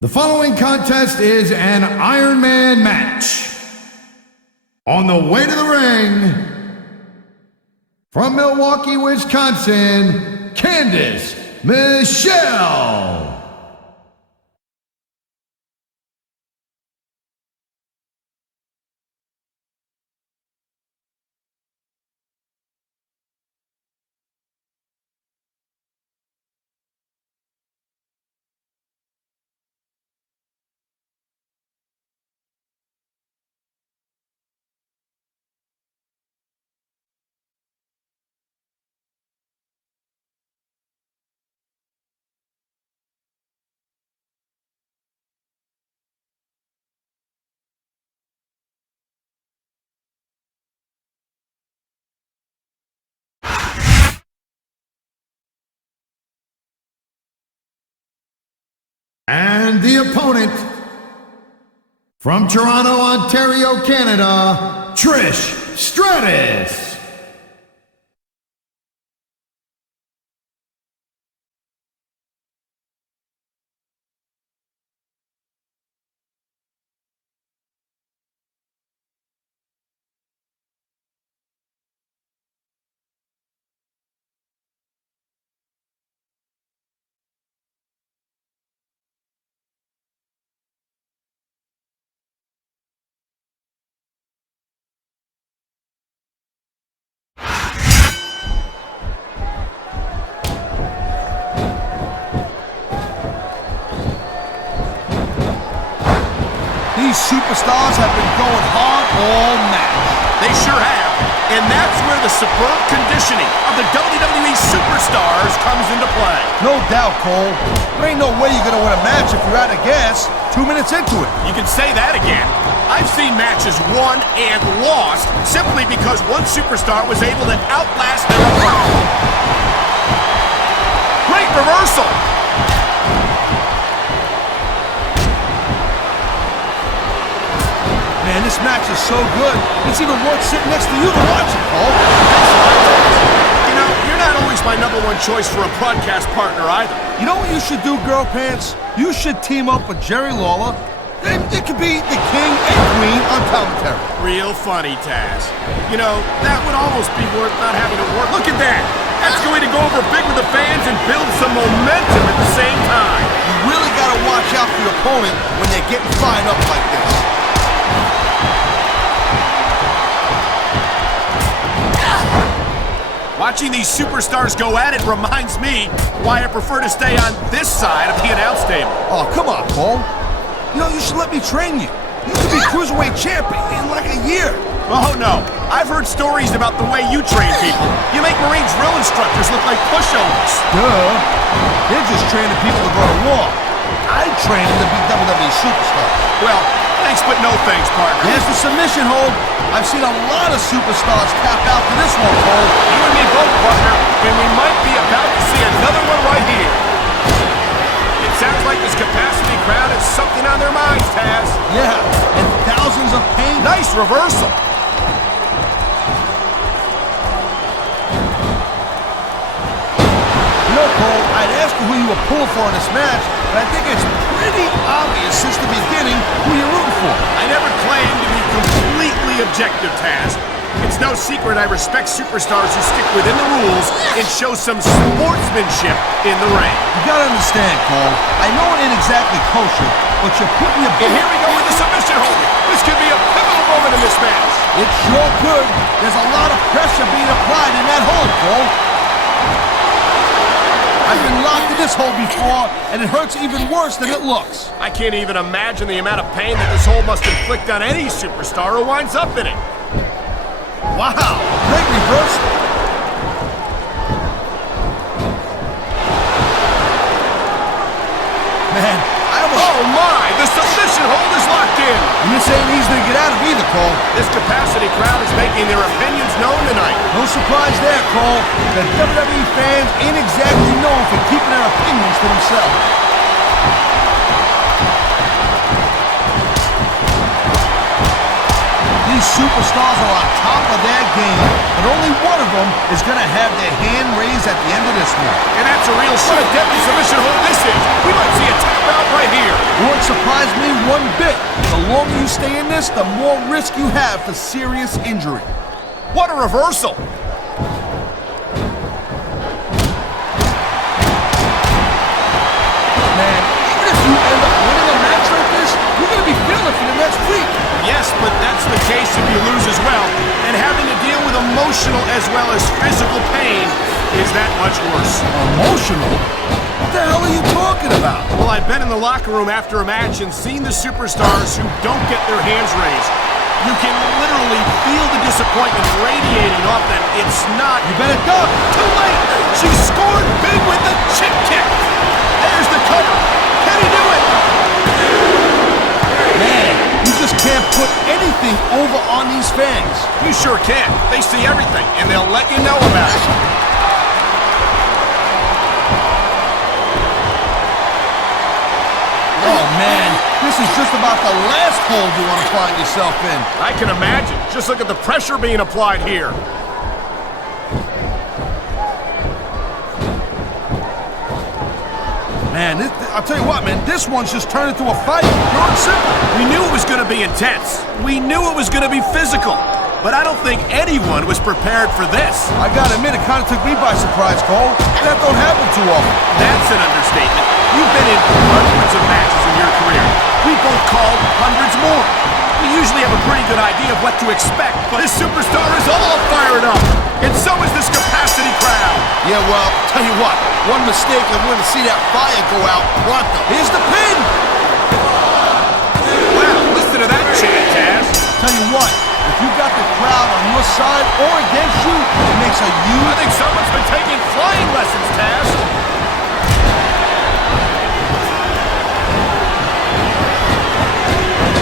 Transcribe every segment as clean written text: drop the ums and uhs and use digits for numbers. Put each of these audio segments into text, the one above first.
The following contest is an Ironman match. On the way to the ring, from Milwaukee, Wisconsin, Candice Michelle. And the opponent, from Toronto, Ontario, Canada, Trish Stratus. These superstars have been going hard all match. They sure have. And that's where the superb conditioning of the WWE Superstars comes into play. No doubt, Cole. There ain't no way you're going to win a match if you're out of gas 2 minutes into it. You can say that again. I've seen matches won and lost simply because one superstar was able to outlast their opponent. Great reversal. Man, this match is so good, it's even worth sitting next to you to watch it, Cole. You know, you're not always my #1 choice for a broadcast partner either. You know what you should do, Girl Pants? You should team up with Jerry Lawler. It could be the king and queen on commentary. Real funny, Taz. You know, that would almost be worth not having to work. Look at that! That's going to go over big with the fans and build some momentum at the same time. You really got to watch out for your opponent when they're getting fired up like this. Watching these superstars go at it reminds me why I prefer to stay on this side of the announce table. Oh, come on, Cole. You know, you should let me train you. You could be Cruiserweight champion in like a year. Oh, no. I've heard stories about the way you train people. You make Marine drill instructors look like pushovers. Duh. They're just training people to go to war. I train them to be WWE superstars. Well, thanks but no thanks, partner. There's the submission hold. I've seen a lot of superstars tap out to this one, Cole. You and me both, partner, and we might be about to see another one right here. It sounds like this capacity crowd has something on their minds, Taz. Yeah, and thousands of pain. Nice reversal. You know, Cole, I'd ask you who you were pulling for in this match, but I think it's pretty obvious since the beginning who you're rooting for. I never claimed to be completely objective, Taz. It's no secret I respect superstars who stick within the rules and show some sportsmanship in the ring. You gotta understand, Cole. I know it ain't exactly kosher, but you're putting your... And here we go with the submission hold. This could be a pivotal moment in this match. It sure could. There's a lot of pressure being applied in that hold, Cole. I've been locked in this hold before, and it hurts even worse than it looks. I can't even imagine the amount of pain that this hold must inflict on any superstar who winds up in it. Wow, great reversal. Man, Oh my, the submission hold is locked in. and this ain't easy to get out of either, Cole. This capacity crowd is making their opinions known tonight. No surprise there, Cole. The WWE fans ain't exactly known for keeping their opinions to themselves. These these superstars are on top of their game, but only one of them is going to have their hand raised at the end of this one. And that's a real shot. What a deadly submission hold this is. We might see a tap out right here. Won't surprise me one bit. The longer you stay in this, the more risk you have for serious injury. What a reversal. Man, even if you end up winning a match like this, you're going to be feeling for the next week. Yes, but that's the case if you lose as well. And having to deal with emotional as well as physical pain is that much worse. Emotional? What the hell are you talking about? Well, I've been in the locker room after a match and seen the superstars who don't get their hands raised. You can literally feel the disappointment radiating off them. It's not... You better duck. Too late! She scored big with the chip kick! There's the cover! Can he do it? Man, you just can't put anything over on these fans. You sure can. They see everything, and they'll let you know about it. Oh, man, this is just about the last hole you want to find yourself in. I can imagine. Just look at the pressure being applied here. Man, I'll tell you what, man, this one's just turned into a fight. Pure and simple. We knew it was going to be intense. We knew it was going to be physical. But I don't think anyone was prepared for this. I gotta admit, it kind of took me by surprise, Cole. That don't happen too often. That's an understatement. You've been in hundreds of matches in your career. We both called hundreds more. We usually have a pretty good idea of what to expect, but this superstar is all fired up. And so is this capacity crowd. Yeah, well, tell you what, one mistake and we're gonna see that fire go out pronto. Here's the pin! Wow, listen to that chant, Taz. Tell you what, if you got the crowd on your side or against you, it makes a huge... I think someone's been taking flying lessons, Taz.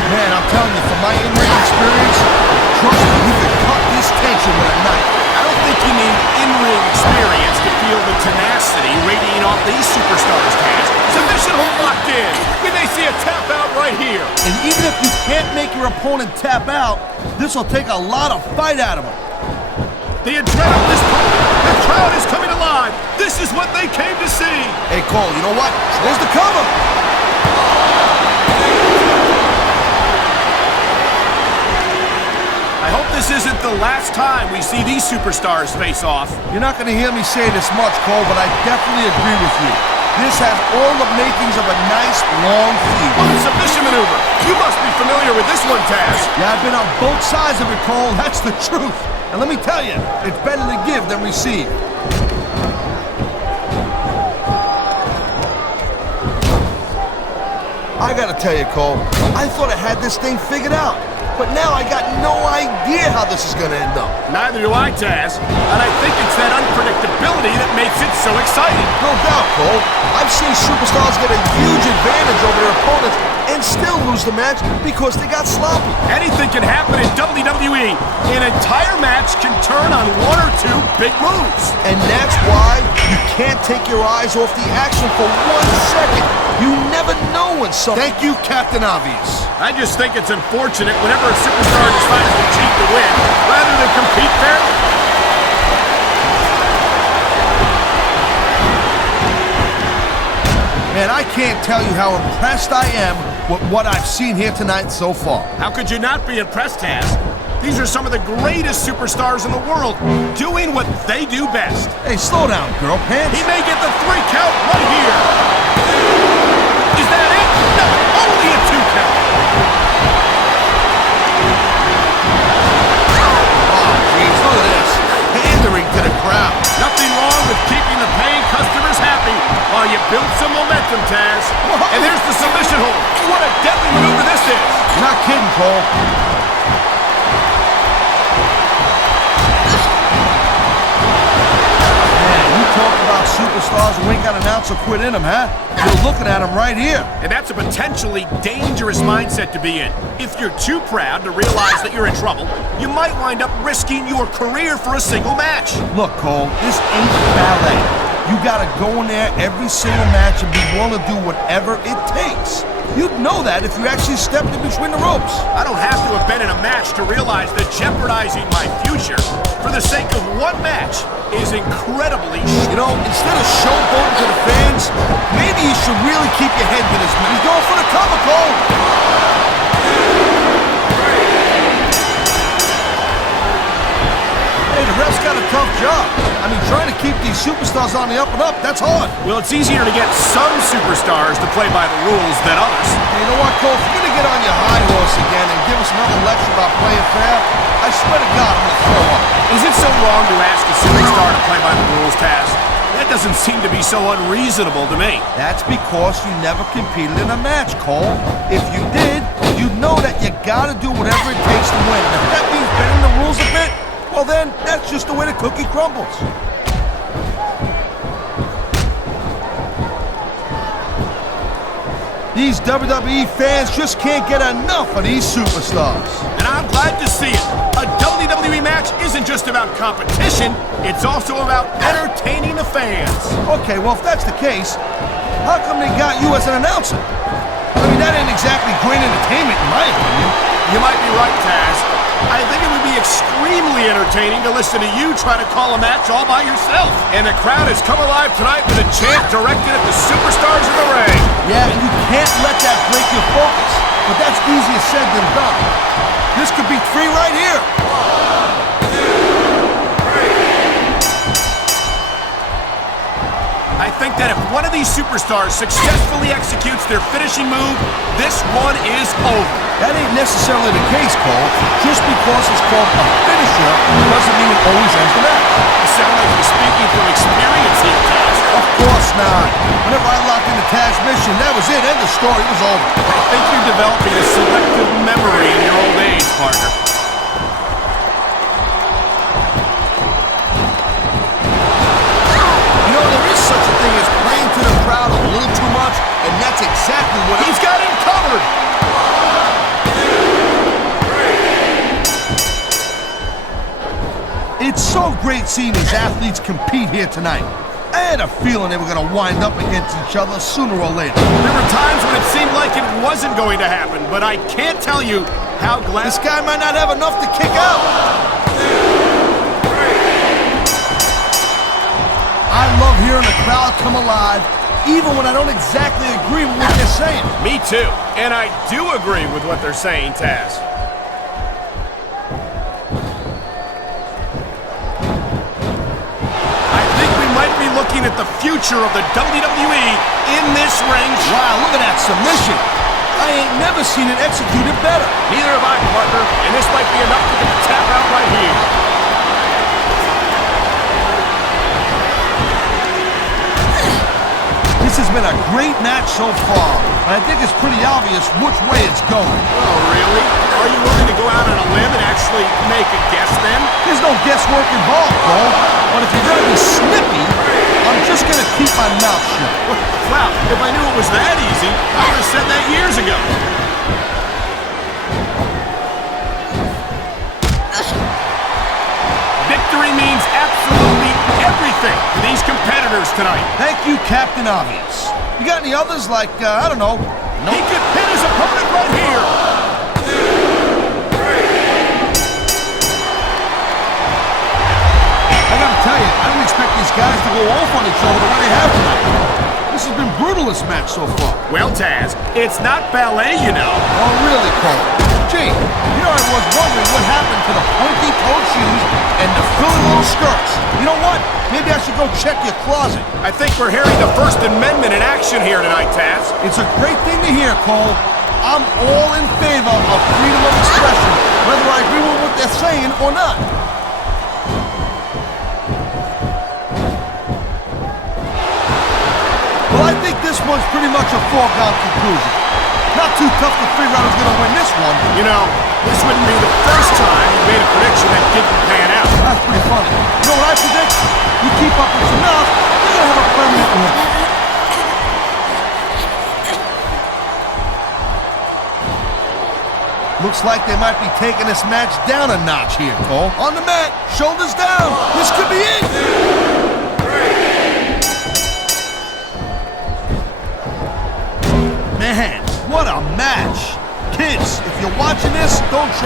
Man, I'm telling you, from my in-ring experience, trust me, you can cut this tension with a knife. I don't think you need in-ring experience to feel the tenacity radiating off these superstars, Taz. Submission hold locked in. We may see a tap out right here. And even if you can't make your opponent tap out, this will take a lot of fight out of him. The adrenaline is pumping. The crowd is coming alive. This is what they came to see. Hey, Cole, you know what? There's the cover. I hope this isn't the last time we see these superstars face off. You're not going to hear me say this much, Cole, but I definitely agree with you. This has all the makings of a nice, long feud. Oh, the submission maneuver. You must be familiar with this one, Taz. Yeah, I've been on both sides of it, Cole. That's the truth. And let me tell you, it's better to give than receive. I gotta tell you, Cole, I thought I had this thing figured out. But now I got no idea how this is gonna end up. Neither do I, Taz. And I think it's that unpredictability that makes it so exciting. No doubt, Cole. I've seen superstars get a huge advantage over their opponents and still lose the match because they got sloppy. Anything can happen in WWE. An entire match can turn on one or two big moves. And that's why you can't take your eyes off the action for 1 second. You never know when something... Thank you, Captain Obvious. I just think it's unfortunate whenever a superstar decides to cheat to win rather than compete fairly. Man, I can't tell you how impressed I am with what I've seen here tonight so far. How could you not be impressed, Taz? These are some of the greatest superstars in the world, doing what they do best. Hey, slow down, girl pants. He may get the 3 count right here. Is that it? No, only a 2 count. Oh, jeez, look at this. Pandering to the crowd. Nothing wrong with keeping the paying customers happy while you build some momentum, Taz. Whoa. And there's the submission hold. What a deadly maneuver this is. You're not kidding, Cole. Talk about superstars who ain't got an ounce of quit in them, huh? You're looking at them right here. And that's a potentially dangerous mindset to be in. If you're too proud to realize that you're in trouble, you might wind up risking your career for a single match. Look, Cole, this ain't ballet. You gotta go in there every single match and be willing to do whatever it takes. You'd know that if you actually stepped in between the ropes. I don't have to have been in a match to realize that jeopardizing my future for the sake of one match is incredibly You know, instead of showboating to the fans, maybe you should really keep your head to this man. He's going for the cover, Cole. Hey, the ref's got a tough job. I mean, trying to keep these superstars on the up and up, that's hard. Well, it's easier to get some superstars to play by the rules than others. Hey, you know what, Cole? If you're going to get on your high horse again and give us another lecture about playing fair, I swear to God, I'm going to throw up. Is it so wrong to ask a superstar to play by the rules, Taz? That doesn't seem to be so unreasonable to me. That's because you never competed in a match, Cole. If you did, you'd know that you got to do whatever it takes to win. And if that means bending the rules a bit, well then, that's just the way the cookie crumbles. These WWE fans just can't get enough of these superstars. And I'm glad to see it. A WWE match isn't just about competition, it's also about entertaining the fans. Okay, well, if that's the case, how come they got you as an announcer? I mean, that ain't exactly great entertainment, in my opinion. You might be right, Taz. I think it would be extremely entertaining to listen to you try to call a match all by yourself. And the crowd has come alive tonight with a chant directed at the superstars in the ring. Yeah, and you can't let that break your focus. But that's easier said than done. This could be 3 right here. I think that if one of these superstars successfully executes their finishing move, this one is over. That ain't necessarily the case, Cole. Just because it's called a finisher doesn't mean it always ends the match. You sound like you're speaking from experience here, Taz. Of course not. Whenever I locked into Taz's mission, that was it. End of story. It was over. I think you're developing a selective memory in your old age, partner. You know, there is such a thing as playing to the crowd a little too much, and that's exactly what He's got him covered. It's so great seeing these athletes compete here tonight. I had a feeling they were going to wind up against each other sooner or later. There were times when it seemed like it wasn't going to happen, but I can't tell you how glad... This guy might not have enough to kick out. I love hearing the crowd come alive, even when I don't exactly agree with what they're saying. Me too, and I do agree with what they're saying, Taz. Looking at the future of the WWE in this ring. Wow, look at that submission. I ain't never seen it executed better. Neither have I, partner, and this might be enough to get the tap out right here. This has been a great match so far, and I think it's pretty obvious which way it's going. Oh, really? Are you willing to go out on a limb and actually make a guess then? There's no guesswork involved, Cole. But if you're going to be snippy, I'm just going to keep my mouth shut. Wow, if I knew it was that easy, I would have said that years ago. Victory means absolutely everything to these competitors tonight. Thank you, Captain Obvious. You got any others like, I don't know? No. He could pin his opponent right here. I gotta tell you, I didn't expect these guys to go off on each other the way they have tonight. This has been brutal, this match so far. Well, Taz, it's not ballet, you know. Oh, really, Cole? Gee, you know, I was wondering what happened to the pointy-toed shoes and the frilly little skirts. You know what? Maybe I should go check your closet. I think we're hearing the First Amendment in action here tonight, Taz. It's a great thing to hear, Cole. I'm all in favor of freedom of expression, whether I agree with what they're saying or not. Well, I think this one's pretty much a foregone conclusion. Not too tough to figure out who's going to win this one. You know, this wouldn't be the first time you made a prediction that didn't pan out. That's pretty funny. You know what I predict? You keep up with enough, you're going to have a permanent win. Looks like they might be taking this match down a notch here, Cole. On the mat, shoulders down. This could be it. Man, what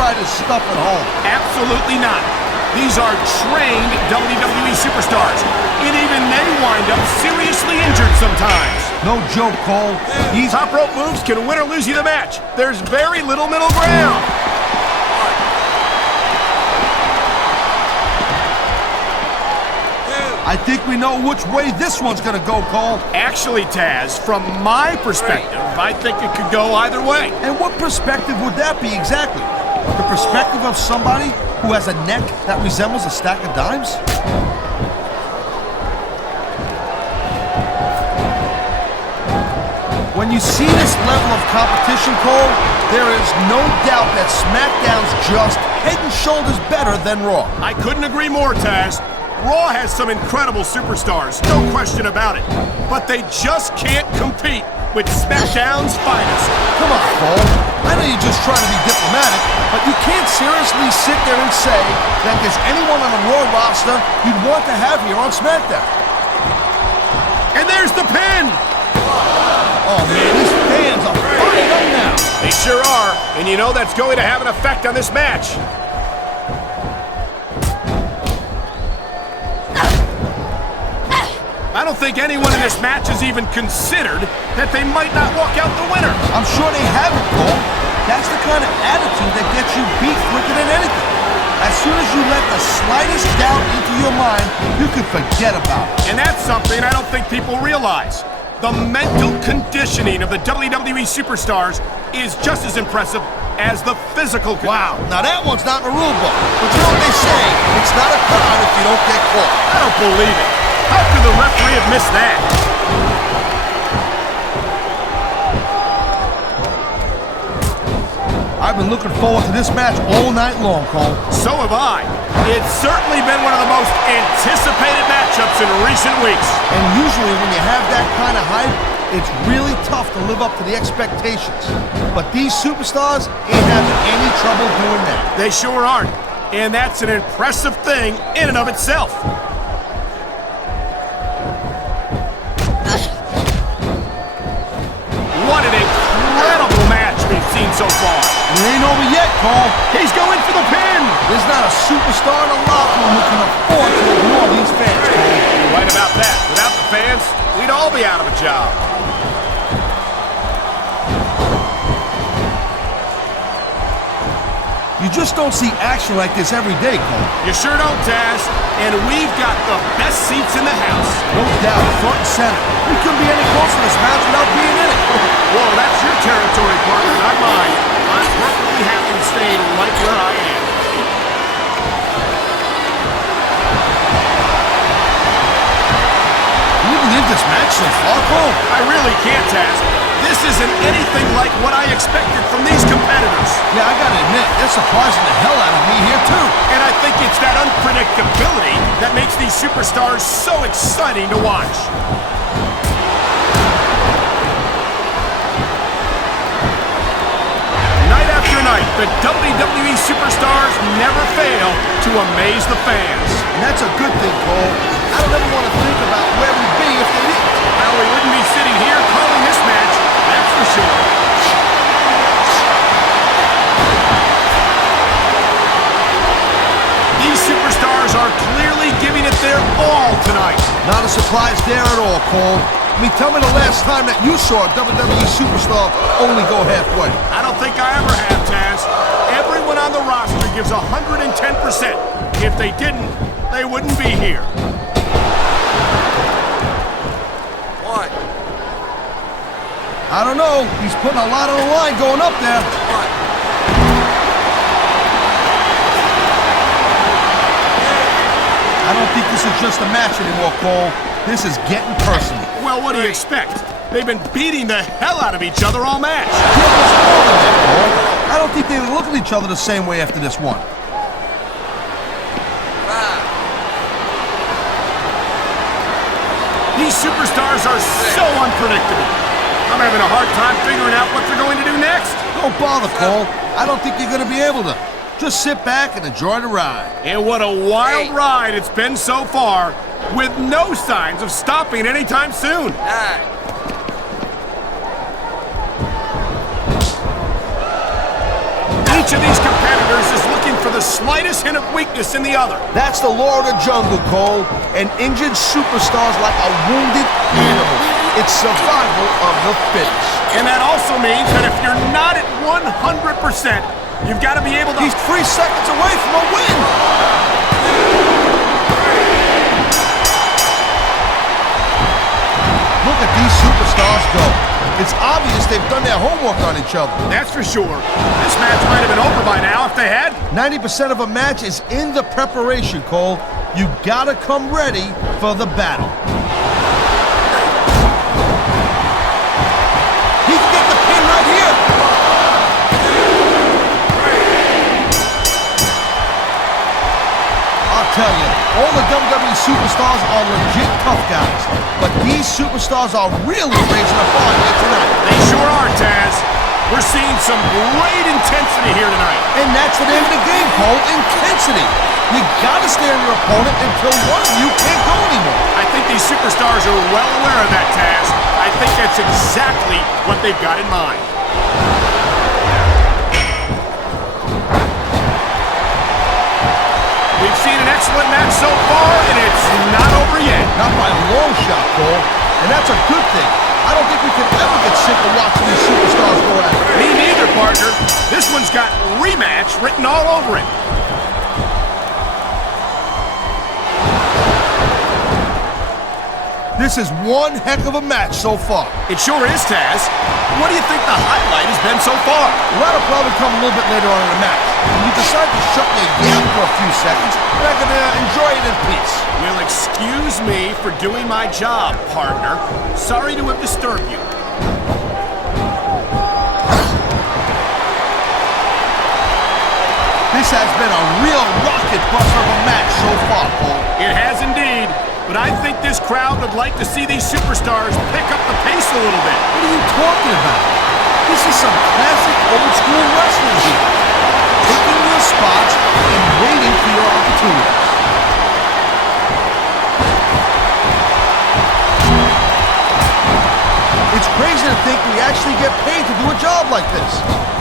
try this stuff at home. Absolutely not. These are trained WWE superstars, and even they wind up seriously injured sometimes. No joke, Cole. These top rope moves can win or lose you the match. There's very little middle ground. I think we know which way this one's gonna go, Cole. Actually, Taz, from my perspective, I think it could go either way. And what perspective would that be exactly? The perspective of somebody who has a neck that resembles a stack of dimes? When you see this level of competition, Cole, there is no doubt that SmackDown's just head and shoulders better than Raw. I couldn't agree more, Taz. Raw has some incredible superstars, no question about it. But they just can't compete with SmackDown's finest. Come on, Cole. I know you're just trying to be diplomatic, but you can't seriously sit there and say that there's anyone on the Raw roster you'd want to have here on SmackDown. And there's the pin! Oh, man, these fans are fired up now. They sure are, and you know that's going to have an effect on this match. I don't think anyone in this match has even considered that they might not walk out the winner. I'm sure they haven't, Cole. That's the kind of attitude that gets you beat quicker than anything. As soon as you let the slightest doubt into your mind, you can forget about it. And that's something I don't think people realize. The mental conditioning of the WWE superstars is just as impressive as the physical. Wow, now that one's not in the rule book. But you know what they say, it's not a crime if you don't get caught. I don't believe it. How could the referee have missed that? I've been looking forward to this match all night long, Cole. So have I. It's certainly been one of the most anticipated matchups in recent weeks. And usually when you have that kind of hype, it's really tough to live up to the expectations. But these superstars ain't having any trouble doing that. They sure aren't. And that's an impressive thing in and of itself. What an incredible match we've seen so far. It ain't over yet, Cole. He's going for the pin. There's not a superstar in the locker room who can afford to ignore these fans, Cole. You're right about that. Without the fans, we'd all be out of a job. You just don't see action like this every day, Cole. You sure don't, Taz. And we've got the best seats in the house. No doubt, front and center. We couldn't be any closer to this match without being in it. Whoa, that's your territory, partner, not mine. I'm perfectly happy to stay right where I am. Can you believe this match so far, Cole? I really can't, Taz. This isn't anything like what I expected from these competitors. Yeah, I gotta admit, they're surprising the hell out of me here, too. And I think it's that unpredictability that makes these superstars so exciting to watch. Night after night, the WWE superstars never fail to amaze the fans. And that's a good thing, Cole. I don't ever want to think about where we'd be if they didn't. Well, we wouldn't be sitting here calling this match, that's for sure. These superstars are clearly giving it their all tonight. Not a surprise there at all, Cole. I mean, tell me the last time that you saw a WWE superstar only go halfway. I don't think I ever have, Taz. Everyone on the roster gives 110%. If they didn't, they wouldn't be here. What? I don't know. He's putting a lot on the line going up there. What? I don't think this is just a match anymore, Cole. This is getting personal. Well, what do you expect? They've been beating the hell out of each other all match. Yeah, there's more than that, Cole. I don't think they look at each other the same way after this one. These superstars are so unpredictable. I'm having a hard time figuring out what they're going to do next. Don't bother, Cole. I don't think you're going to be able to. Just sit back and enjoy the ride. And what a wild ride it's been so far, with no signs of stopping anytime soon. Each of these competitors the slightest hint of weakness in the other. That's the law of the jungle, Cole. An injured superstar's like a wounded animal. It's survival of the fittest. And that also means that if you're not at 100%, you've got to be able to... He's 3 seconds away from a win. Look at these superstars go. It's obvious they've done their homework on each other. That's for sure. This match might have been over by now if they had. 90% of a match is in the preparation, Cole. You gotta come ready for the battle. He can get the pin right here. I'll tell you, all the WWE superstars are legit tough guys, but these superstars are really raising the bar here tonight. They sure are, Taz. We're seeing some great intensity here tonight. And that's the name of the game, Cole, intensity. You gotta stay on your opponent until one of you can't go anymore. I think these superstars are well aware of that, Taz. I think that's exactly what they've got in mind. We've seen an excellent match so far, and it's not over yet. Not by a long shot, Cole. And that's a good thing. I don't think we can ever get sick of watching these superstars go at it. Me neither, partner. This one's got rematch written all over it. This is one heck of a match so far. It sure is, Taz. What do you think the highlight has been so far? Well, that'll probably come a little bit later on in the match. When you decide to shut your yap for a few seconds, and I can enjoy it in peace. Will excuse me for doing my job, partner. Sorry to have disturbed you. This has been a real rocket buster of a match so far, Cole. It has indeed. But I think this crowd would like to see these superstars pick up the pace a little bit. What are you talking about? This is some classic old-school wrestling here. Taking your spots and waiting for your opportunities. It's crazy to think we actually get paid to do a job like this.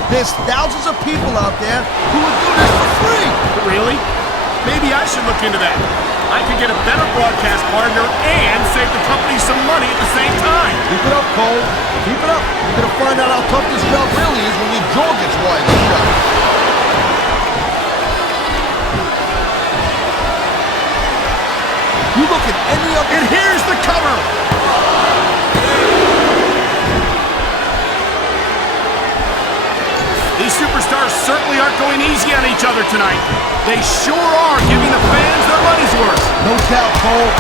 There's thousands of people out there who would do this for free. Really? Maybe I should look into that. I could get a better broadcast partner and save the company some money at the same time. Keep it up, Cole. Keep it up. You're gonna find out how tough this job really is when your jaw gets wide shut. You look at any of And here's the cover. These superstars certainly aren't going easy on each other tonight. They sure are giving the fans their money's worth. No doubt, Cole.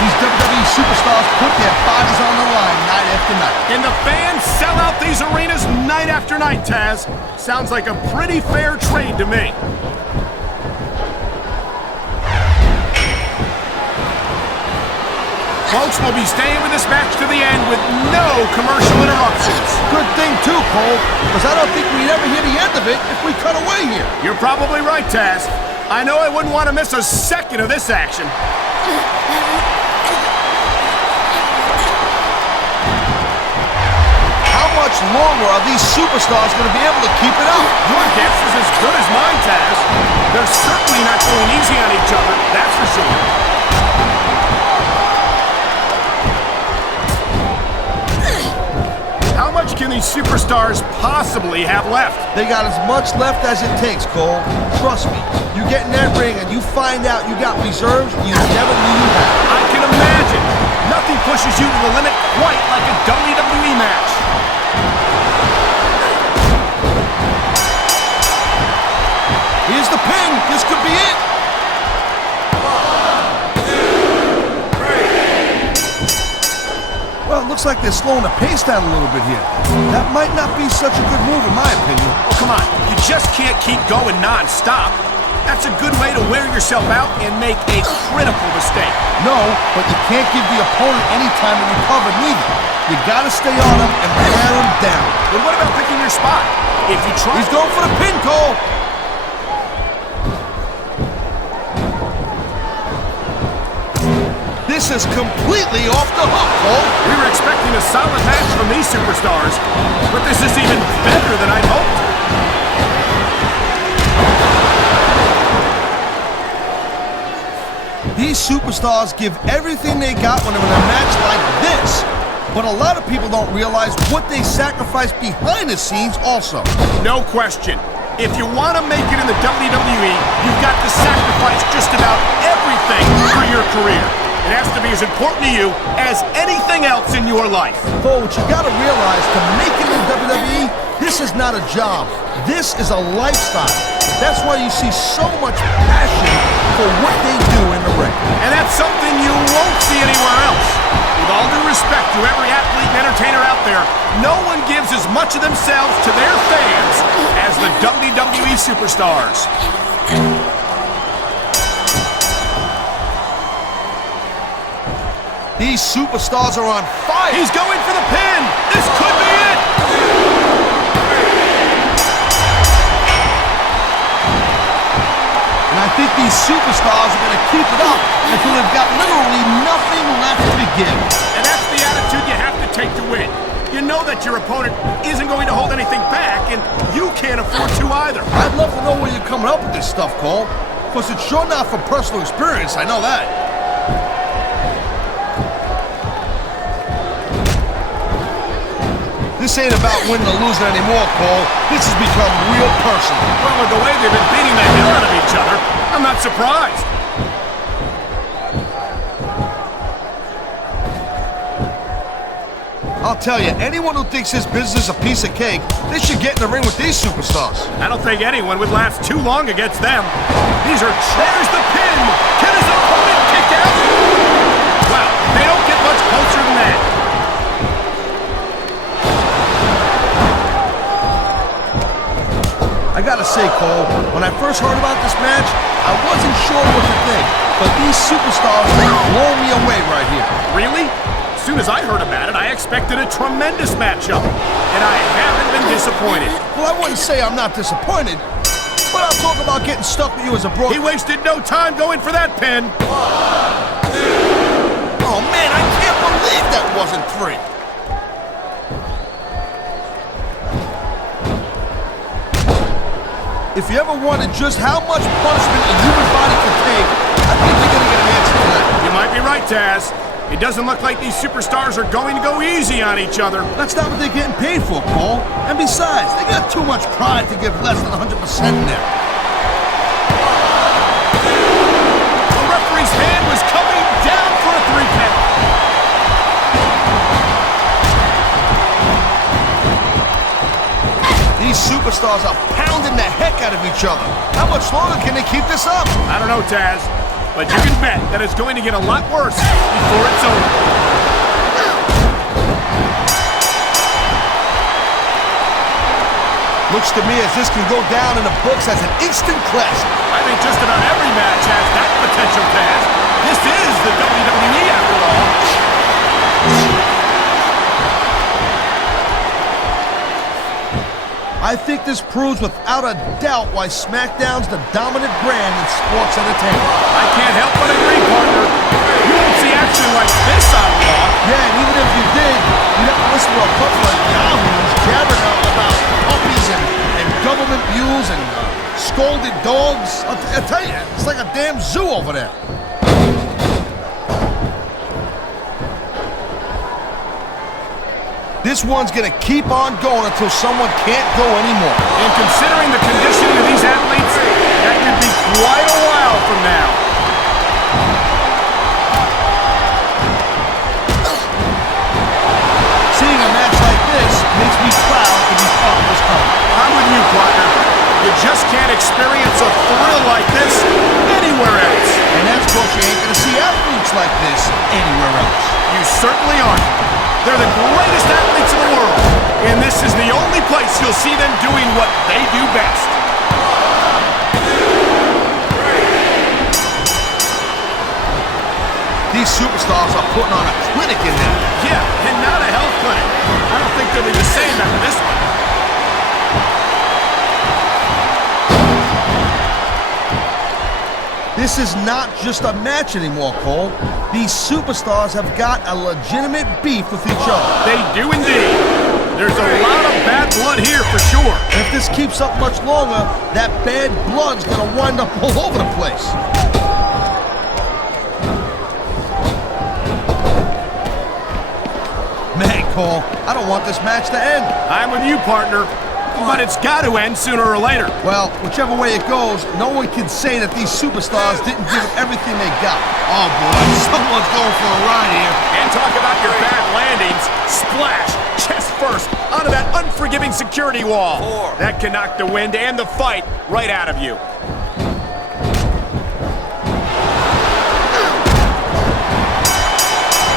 These WWE superstars put their bodies on the line night after night. And the fans sell out these arenas night after night, Taz. Sounds like a pretty fair trade to me. Folks will be staying with this match to the end with no commercial interruptions. Good thing, too, Cole, because I don't think we'd ever hear the end of it if we cut away here. You're probably right, Taz. I know I wouldn't want to miss a second of this action. How much longer are these superstars going to be able to keep it up? Your guess is as good as mine, Taz. They're certainly not going easy on each other, that's for sure. How much can these superstars possibly have left? They got as much left as it takes, Cole. Trust me. You get in that ring and you find out you got reserves you never knew you had. I can imagine. Nothing pushes you to the limit quite like a WWE match. Here's the pin. This could be it. Well, it looks like they're slowing the pace down a little bit here. That might not be such a good move, in my opinion. Oh, come on. You just can't keep going non-stop. That's a good way to wear yourself out and make a critical mistake. No, but you can't give the opponent any time to recover neither. You gotta stay on him and wear him down. Then what about picking your spot? If you try... He's going for the pin, Cole. This is completely off the hook, Cole. We were expecting a solid match from these superstars, but this is even better than I'd hoped. These superstars give everything they got when they're in a match like this. But a lot of people don't realize what they sacrifice behind the scenes also. No question. If you want to make it in the WWE, you've got to sacrifice just about everything for your career. It has to be as important to you as anything else in your life. But what you got to realize, to make it in WWE, this is not a job. This is a lifestyle. That's why you see so much passion for what they do in the ring. And that's something you won't see anywhere else. With all due respect to every athlete and entertainer out there, no one gives as much of themselves to their fans as the WWE superstars. These superstars are on fire. He's going for the pin. This could be it. And I think these superstars are going to keep it up until they've got literally nothing left to give. And that's the attitude you have to take to win. You know that your opponent isn't going to hold anything back, and you can't afford to either. I'd love to know where you're coming up with this stuff, Cole. Because it's sure not from personal experience, I know that. This ain't about winning or losing anymore, Cole. This has become real personal. Well, with the way they've been beating the hell out of each other, I'm not surprised. I'll tell you, anyone who thinks this business is a piece of cake, they should get in the ring with these superstars. I don't think anyone would last too long against them. There's the pin. Can his opponent kick out? Wow, they don't get much closer than that. I gotta say, Cole, when I first heard about this match, I wasn't sure what to think. But these superstars blow me away right here. Really? As soon as I heard about it, I expected a tremendous matchup. And I haven't been disappointed. Well, I wouldn't say I'm not disappointed, but I'll talk about getting stuck with you as a bro. He wasted no time going for that pin. Oh, man, I can't believe that wasn't 3. If you ever wondered just how much punishment a human body can take, I think you're going to get an answer to that. You might be right, Taz. It doesn't look like these superstars are going to go easy on each other. That's not what they're getting paid for, Cole. And besides, they got too much pride to give less than 100% in there. The referee's hand was coming down for a 3 count. These superstars are pounding the heck out of each other. How much longer can they keep this up? I don't know, Taz, but you can bet that it's going to get a lot worse before it's over. Looks to me as this can go down in the books as an instant classic. I think just about every match has that potential, Taz. This is the WWE after all. I think this proves without a doubt why SmackDown's the dominant brand in sports entertainment. I can't help but agree, partner. You won't see action like this on Raw. Yeah, and even if you did, you'd have to listen to a couple of yahoos jabbering about puppies and government mules and scolded dogs. I'll tell you, it's like a damn zoo over there. This one's gonna keep on going until someone can't go anymore. And considering the conditioning of these athletes, that could be quite a while from now. Seeing a match like this makes me proud to be part of this company. I'm with you, partner. You just can't experience a thrill like this anywhere else. And that's because you ain't gonna see athletes like this anywhere else. You certainly aren't. They're the greatest athletes in the world, and this is the only place you'll see them doing what they do best. These superstars are putting on a clinic in there. Yeah, and not a health clinic. I don't think they'll be the same after this one. This is not just a match anymore, Cole. These superstars have got a legitimate beef with each other. They do indeed. There's a lot of bad blood here for sure. And if this keeps up much longer, that bad blood's gonna wind up all over the place. Cole. I don't want this match to end. I'm with you, partner. But it's got to end sooner or later. Well, whichever way it goes, no one can say that these superstars didn't give it everything they got. Oh, boy, someone's going for a ride here. And talk about your bad landings. Splash, chest first, onto that unforgiving security wall. That can knock the wind and the fight right out of you.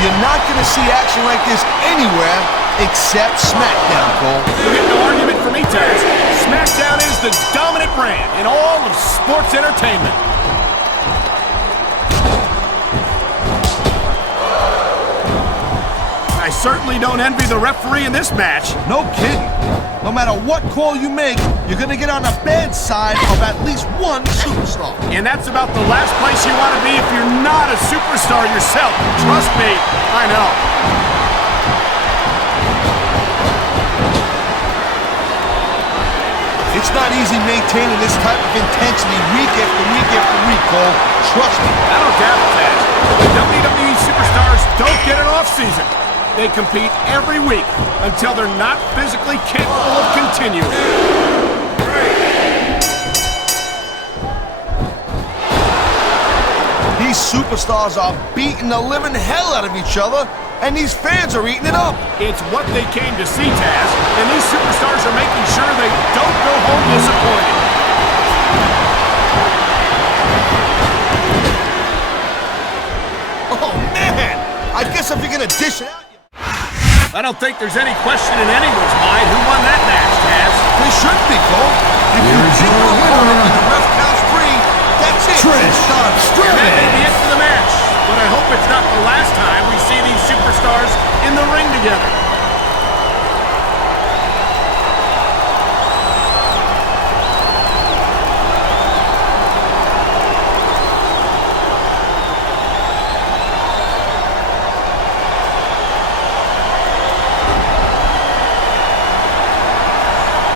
You're not going to see action like this anywhere except Smackdown, Cole. You'll get no argument from me, Taz. Smackdown is the dominant brand in all of sports entertainment. I certainly don't envy the referee in this match. No kidding. No matter what call you make, you're going to get on the bad side of at least one superstar. And that's about the last place you want to be if you're not a superstar yourself. Trust me, I know. It's not easy maintaining this type of intensity week after week after week, Cole. Trust me. I don't doubt it, Taz. The WWE superstars don't get an off-season. They compete every week until they're not physically capable of continuing. These superstars are beating the living hell out of each other, and these fans are eating it up. It's what they came to see, Taz, and these superstars are making sure they don't go home disappointed. Oh, man! I guess if you're gonna dish it out... I don't think there's any question in anyone's mind who won that match, Taz. They should be, Cole. If you Here's beat your your opponent winner, and the ref counts free, that's it. Trish And that may be Stratus. it for the match, but I hope it's not the last time we see these superstars in the ring together.